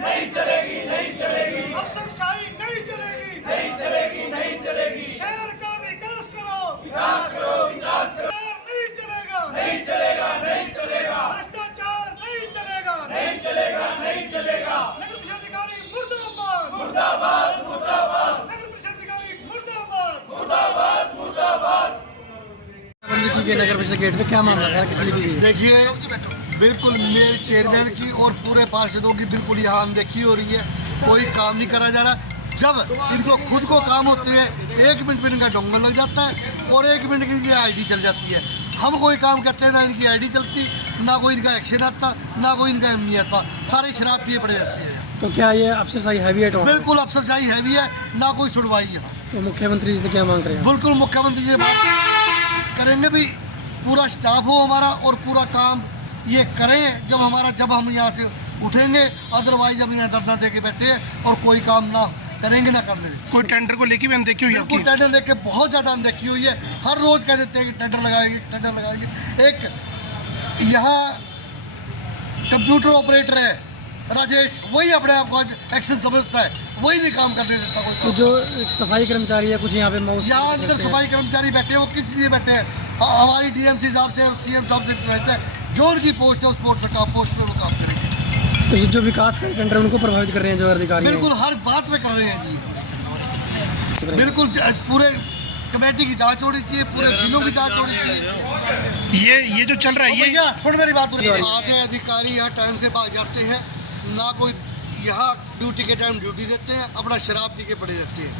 नहीं चलेगी, नहीं चलेगी, अफसरशाही नहीं चलेगी, नहीं चलेगी, नहीं चलेगी। शहर का विकास करो, विकास करो, विकास करो। नहीं चलेगा, नहीं चलेगा, नहीं चलेगा, भ्रष्टाचार नहीं चलेगा, नहीं चलेगा, नहीं चलेगा। नगर परिषद अधिकारी मुर्दाबाद, मुर्दाबाद, मुर्दाबाद, नगर परिषद अधिकारी मुर्दाबाद। मुर्दाबाद, मुर्दाबाद। की गई नगर परिषद गेट पे क्या मामला था, किस लिए की गई? देखिए, बिल्कुल मेरे चेयरमैन की और पूरे पार्षदों की बिल्कुल यहाँ अनदेखी हो रही है। कोई काम नहीं करा जा रहा। जब इनको खुद को काम होते हैं, 1 मिनट में इनका डोंगर लग जाता है और 1 मिनट की इनकी आईडी चल जाती है। हम कोई काम करते हैं ना इनकी आईडी चलती, ना कोई इनका एक्शन आता, ना कोई इनका एम नहीं आता। सारे शराब पिए पड़े जाती है। तो क्या ये अफसरशाही हैवी है? बिल्कुल अफसरशाही हैवी है, ना कोई सुनवाई यहाँ। तो मुख्यमंत्री जी से क्या मांग रहे हैं? बिल्कुल मुख्यमंत्री जी से बात करेंगे भी, पूरा स्टाफ हो हमारा और पूरा काम ये करें जब हम यहाँ से उठेंगे। अदरवाइज हम यहाँ धरना दे के बैठे हैं और कोई काम ना करेंगे ना करने देंगे। कोई टेंडर को लेके भी अनदेखी हुई है? बिल्कुल टेंडर लेके बहुत ज़्यादा अनदेखी हुई है। हर रोज कह देते हैं कि टेंडर लगाएंगे, टेंडर लगाएंगे। एक यहाँ कंप्यूटर ऑपरेटर है राजेश, वही अपने आप को आज एक्शन समझता है, वही नहीं काम करने देता कोई तो काम। जो एक सफाई कर्मचारी है कुछ यहाँ पे यहाँ अंदर सफाई कर्मचारी बैठे हैं, वो किस लिए बैठे हैं? हमारी डीएमसी साहब से और सीएम साहब से रहते हैं, जो उनकी पोस्ट है उस पोस्ट पे काम करेंगे। तो ये जो विकास का टेंडर उनको प्रभावित कर रहे हैं जो अधिकारी हैं। बिल्कुल हर बात पे कर रहे हैं जी। बिल्कुल पूरे कमेटी की जांच होनी चाहिए, पूरे जिलों की जांच होनी चाहिए। ये जो चल रहा है, भैया सुन मेरी बात। आधे अधिकारी यहाँ टाइम से भाग जाते हैं, ना कोई यहाँ ड्यूटी के टाइम ड्यूटी देते हैं, अपना शराब पी के पड़े रहते हैं।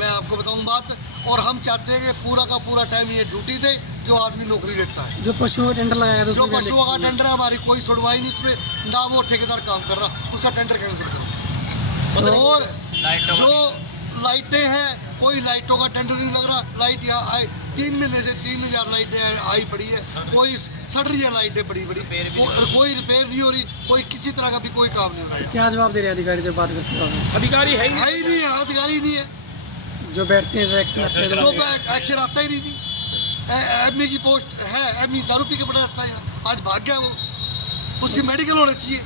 मैं आपको बताऊं बात, और हम चाहते हैं कि पूरा का पूरा टाइम ये ड्यूटी दे जो आदमी नौकरी लेता है। जो पशुओं का टेंडर लगाया था जो पशुओं का टेंडर है, हमारी कोई सुनवाई नहीं इसमें, ना वो ठेकेदार काम कर रहा, उसका टेंडर कैंसिल करो। और जो लाइटें हैं, कोई लाइटों का टेंडर नहीं लग रहा। लाइट यहाँ आई 3 महीने से 3000 लाइटें आई पड़ी है, कोई सड़ रही है लाइटें बड़ी बड़ी, कोई रिपेयर नहीं हो रही, कोई किसी तरह का भी कोई काम नहीं हो रहा है। क्या जवाब दे रहे हैं अधिकारी जब बात करते हैं? अधिकारी है ही नहीं है, अधिकारी नहीं है जो बैठते हैं एक्शन जो एक्शन आता ही नहीं थी। एमई की पोस्ट है, एमई दारू पी के पड़ा रहता है, आज भाग गया वो, उसकी मेडिकल होना चाहिए।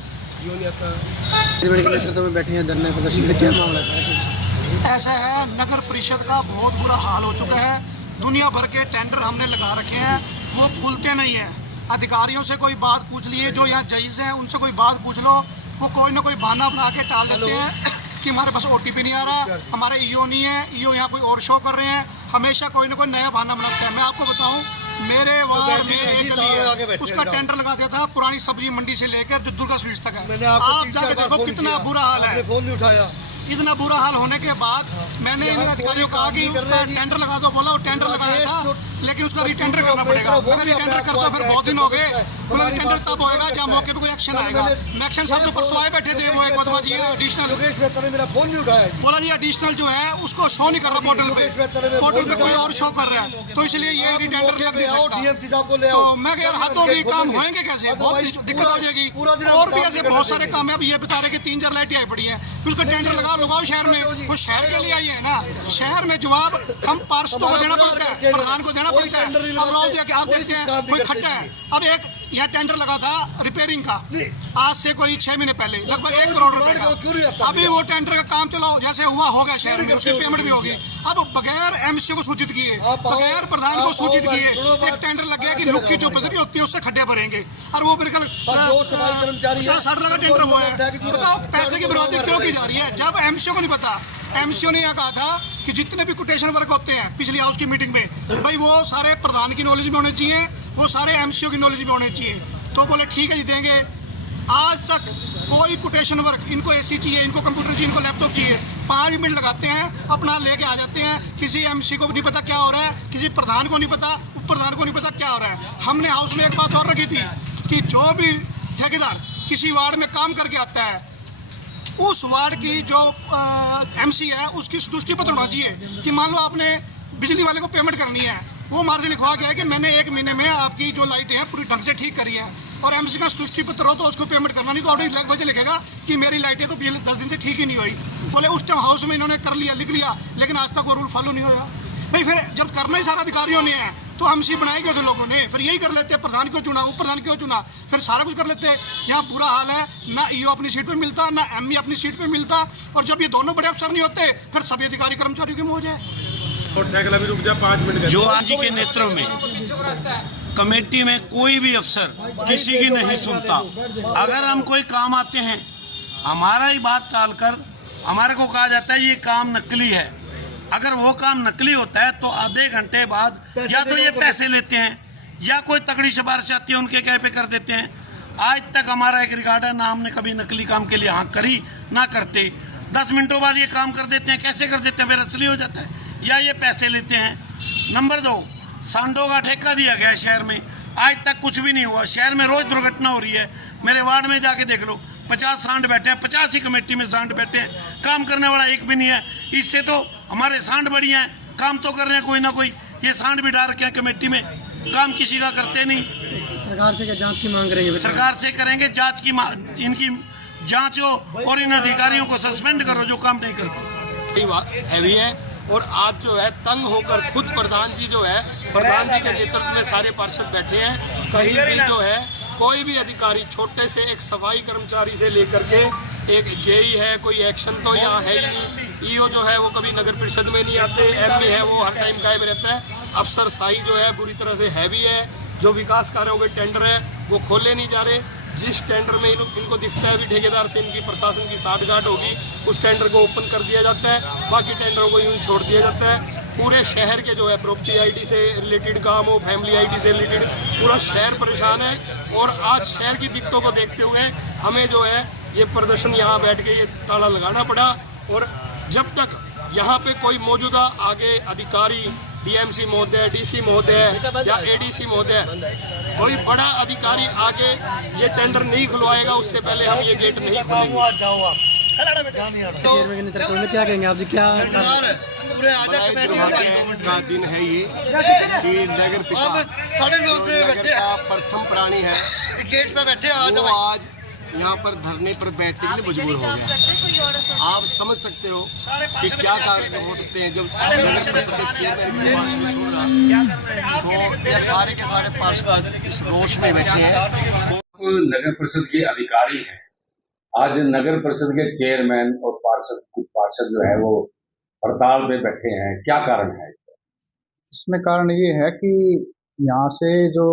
में बैठे हैं धरने प्रदर्शन में, क्या मामला है? ऐसा है, नगर परिषद का बहुत बुरा हाल हो चुका है। दुनिया भर के टेंडर हमने लगा रखे हैं, वो खुलते नहीं हैं। अधिकारियों से कोई बात पूछ लिए, जो यहाँ जज हैं उनसे कोई बात पूछ लो, वो कोई ना कोई बहाना बना के टाल देते हैं कि हमारे पास ओटीपी नहीं आ रहा, हमारे ईओ नहीं है, ईओ यहाँ कोई और शो कर रहे हैं। हमेशा कोई ना कोई नया बहाना बनाते हैं। मैं आपको बताऊं, मेरे वार्ड में एक गली है, उसका टेंडर लगा दिया था पुरानी सब्जी मंडी से लेकर जो दुर्गा स्वीट्स तक है। आप जाके देखो कितना बुरा हाल है। फोन नहीं उठाया। इतना बुरा हाल होने के बाद मैंने इन अधिकारियों को कहा कि उसका टेंडर लगा दो। बोला वो टेंडर लगाया था, लेकिन उसका रिटेंडर करना पड़ेगा। मैंने रिटेंडर करता फिर बहुत दिन हो गए। बोला रिटेंडर तब होएगा जब मौके पे कोई एक्शन आएगा। एक्शन साहब तो परसों आए बैठे थे, वो एक बात जी एडिशनल मेरा फोन नहीं उठाया। बोला जी एडिशनल जो है उसको शो नहीं कर रहा पोर्टल पे कोई और शो कर रहा है, तो इसलिए ये रिटेंडर लग नहीं सकता। तो मैं यार हद होगी, काम होएंगे कैसे? बहुत दिक्कत हो जाएगी। और भी ऐसे बहुत सारे काम है। अब ये बता रहे कि 3-4 लाइटें आई पड़ी है, फिर उसका टेंडर लगाओ शहर में। वो शहर के लिए आई है ना, शहर में जवाब हम पार्षदों को देना पड़ता है, प्रधान को देना पड़ता है। अब रोज देखते हैं कोई खट्टा है। अब एक यहाँ टेंडर लगा था रिपेयरिंग का, आज से कोई 6 महीने पहले, लगभग 1 करोड़ रुपए का। अभी वो टेंडर का काम चलो जैसे हुआ होगा शहर में, उसकी पेमेंट भी होगी। अब बगैर एमसीओ को सूचित किए, बगैर प्रधान को सूचित किए एक टेंडर लग गया कि लुक्की जो बजरी होती है उससे खड्डे भरेंगे, और वो बिल्कुल 50-60 लाख का टेंडर हुआ है। बताओ पैसे की बर्बादी क्यों की जा रही है जब एमसीओ को नहीं पता? एमसीओ ने यह कहा था कि जितने भी कोटेशन वर्क होते हैं पिछली हाउस की मीटिंग में, भाई वो सारे प्रधान की नॉलेज में होने चाहिए, वो सारे एमसीओ की नॉलेज में होने चाहिए। तो बोले ठीक है जी देंगे। आज तक कोई कोटेशन वर्क, इनको एसी चाहिए, इनको कंप्यूटर चाहिए, इनको लैपटॉप चाहिए, 5 मिनट लगाते हैं, अपना लेके आ जाते हैं। किसी एमसी को नहीं पता क्या हो रहा है, किसी प्रधान को नहीं पता, उप प्रधान को नहीं पता क्या हो रहा है। हमने हाउस में एक बात और रखी थी कि जो भी ठेकेदार किसी वार्ड में काम करके आता है, उस वार्ड की जो एमसी है उसकी संतुष्टि पत्र होना चाहिए कि मान लो आपने बिजली वाले को पेमेंट करनी है, वो हमारे से लिखवा गया है कि मैंने 1 महीने में आपकी जो लाइटें हैं पूरी ढंग से ठीक करी है, और एमसी का संतुष्टि पत्र हो तो उसको पेमेंट करना नहीं तो ऑडिट वजह लिखेगा कि मेरी लाइटें तो 10 दिन से ठीक ही नहीं हुई। बोले उस टाइम हाउस में इन्होंने कर लिया, लिख लिया, लेकिन आज तक वो रूल फॉलो नहीं होगा। भाई फिर जब करना ही सारा अधिकारियों ने है तो एमसी बनाए गए थे लोगों ने, फिर यही कर लेते, प्रधान क्यों चुना, उप प्रधान क्यों चुना, फिर सारा कुछ कर लेते। यहाँ बुरा हाल है, ना ईओ अपनी सीट पे मिलता, ना एमई अपनी सीट पे मिलता, और जब ये दोनों बड़े अफसर नहीं होते फिर सभी अधिकारी कर्मचारियों की मौज है। जो आज के नेतृत्व में कमेटी में कोई भी अफसर किसी की नहीं सुनता। अगर हम कोई काम आते हैं, हमारा ही बात टालकर हमारे को कहा जाता है ये काम नकली है। अगर वो काम नकली होता है तो आधे घंटे बाद या तो ये पैसे लेते हैं या कोई तगड़ी सिफारिश आती है उनके कह पे कर देते हैं। आज तक हमारा एक रिकॉर्ड है ना, हमने कभी नकली काम के लिए हाँ करी ना करते। 10 मिनटों बाद ये काम कर देते हैं। कैसे कर देते हैं? फिर असली हो जाता है या ये पैसे लेते हैं। नंबर 2, सांडों का ठेका दिया गया है शहर में, आज तक कुछ भी नहीं हुआ। शहर में रोज दुर्घटना हो रही है। मेरे वार्ड में जाके देख लो, 50 सांड बैठे हैं, 50 ही कमेटी में सांड बैठे हैं, काम करने वाला एक भी नहीं है। इससे तो हमारे सांड बढ़िया हैं, काम तो कर रहे हैं कोई ना कोई। ये सांड बिठा रखे हैं कमेटी में, काम किसी का करते नहीं। सरकार से क्या जांच की मांग करेंगे? सरकार से करेंगे जांच की, इनकी जांच हो और इन अधिकारियों को सस्पेंड करो जो काम नहीं करते। हैवी है और आज जो है तंग होकर खुद प्रधान जी जो है, प्रधान जी के नेतृत्व में सारे पार्षद बैठे हैं। कहीं भी जो है कोई भी अधिकारी, छोटे से एक सफाई कर्मचारी से लेकर के एक जेई है, कोई एक्शन तो यहाँ है ही नहीं। ईओ जो है वो कभी नगर परिषद में नहीं आते, एमए है वो हर टाइम गायब रहता है। अफसर शाही जो है बुरी तरह से हैवी है। जो विकास कार्यों के टेंडर है वो खोले नहीं जा रहे। जिस टेंडर में इनको दिखता है अभी ठेकेदार से इनकी प्रशासन की साठगांठ होगी, उस टेंडर को ओपन कर दिया जाता है, बाकी टेंडरों को यूं ही छोड़ दिया जाता है। पूरे शहर के जो है प्रॉपर्टी आईडी से रिलेटेड काम हो, फैमिली आईडी से रिलेटेड, पूरा शहर परेशान है। और आज शहर की दिक्कतों को देखते हुए हमें जो है ये प्रदर्शन यहाँ बैठ के ये ताला लगाना पड़ा। और जब तक यहाँ पे कोई मौजूदा आगे अधिकारी, डीएमसी महोदय, डीसी महोदय या एडीसी महोदय, कोई बड़ा अधिकारी आगे ये टेंडर नहीं खुलवाएगा, उससे पहले हम ये गेट नहीं खोलेंगे। चेयरमैन के नेतृत्व में क्या कहेंगे आप जी? क्या का दिन है ये कि नगर पिता नगर का प्रथम प्राणी है, गेट पे बैठे वो आज यहाँ पर धरने पर बैठने के लिए मजबूर हो गया। आप समझ सकते हो कि क्या कारण हो सकते हैं जब नगर परिषद के चेयरमैन की बात नहीं सुन रहा, तो ये सारे के सारे पार्षद इस रोष में बैठे हैं। नगर परिषद के अधिकारी हैं, आज नगर परिषद के चेयरमैन और पार्षद, कुछ पार्षद जो है वो हड़ताल पे बैठे हैं, क्या कारण है? इसमें कारण ये है कि यहाँ से जो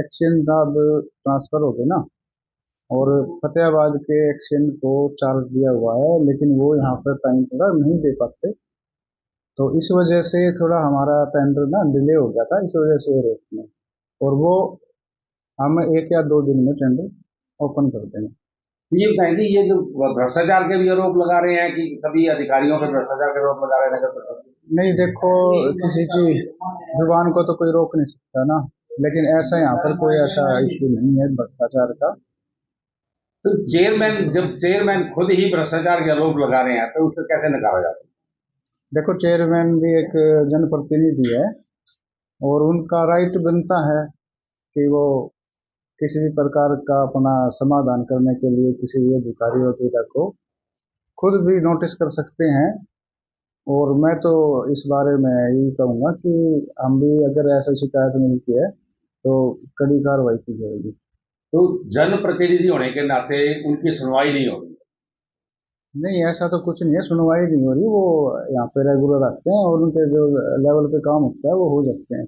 एक्सचेंज अब ट्रांसफर हो गए ना, और फतेहाबाद के एक्सचेंज को चार्ज दिया हुआ है, लेकिन वो यहाँ पर टाइम पूरा नहीं दे पाते, तो इस वजह से थोड़ा हमारा टेंडर ना डिले हो गया था। इस वजह से रोक में, और वो हम 1 या 2 दिन में टेंडर ओपन कर देंगे। ये बताएंगे, ये जो भ्रष्टाचार के भी आरोप लगा रहे हैं कि सभी अधिकारियों पर भ्रष्टाचार के आरोप लगा रहे हैं नगर परिषद? नहीं, देखो किसी की जुबान को तो कोई रोक नहीं सकता ना, लेकिन ऐसा यहाँ पर कोई ऐसा इश्यू नहीं है भ्रष्टाचार का। तो जब चेयरमैन खुद ही भ्रष्टाचार के आरोप लगा रहे हैं तो उसको कैसे नकारा जाता है? देखो, चेयरमैन भी एक जनप्रतिनिधि है और उनका राइट बनता है कि वो किसी भी प्रकार का अपना समाधान करने के लिए किसी भी अधिकारी वगैरह को खुद भी नोटिस कर सकते हैं। और मैं तो इस बारे में यही कहूँगा कि हम भी अगर ऐसा शिकायत मिलती है तो कड़ी कार्रवाई की जाएगी। तो जनप्रतिनिधि होने के नाते उनकी सुनवाई नहीं होगी? नहीं, ऐसा तो कुछ नहीं है, सुनवाई नहीं हो रही। वो यहाँ पे रेगुलर आते हैं और उनके जो लेवल पे काम होता है वो हो जाते हैं।